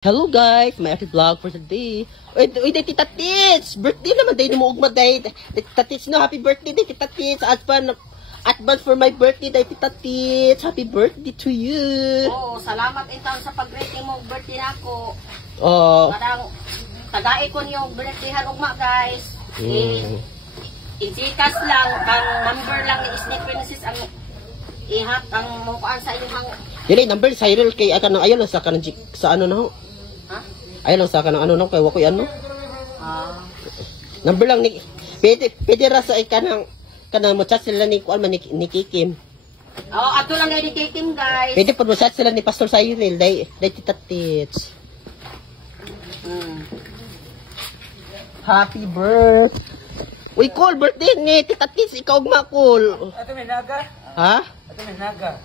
Hello guys, may ating vlog for today. Uy, Tita Tits! Birthday naman, day mo ugma day. Tita Tits, no, happy birthday day, Tita Tits. Advance for my birthday day, Tita Tits. Happy birthday to you. Oo, salamat intaon sa pag-rating mo birthday nako. Parang tagay ko niyo birthday ugma guys. Insikas lang, kang number lang ni Snake Princess ang ihat ang mukaan sa inyong Dili, number Cyril kay ayaw lang sa kanang sa ano na ho. Ha? Ayaw lang sa kanang ano na kay wakoy ano. Number lang ni pwede ra sa kanang mo chat sila ni kuan man ni Kikim. Ato lang ni Kikim guys. Pwede po mo chat sila ni Pastor Cyril day Tita Tits. Happy birthday. Uy, cool birthday ni Tita Tits, ikaw ugma cool. Ato may naga. Ha? Ato may naga.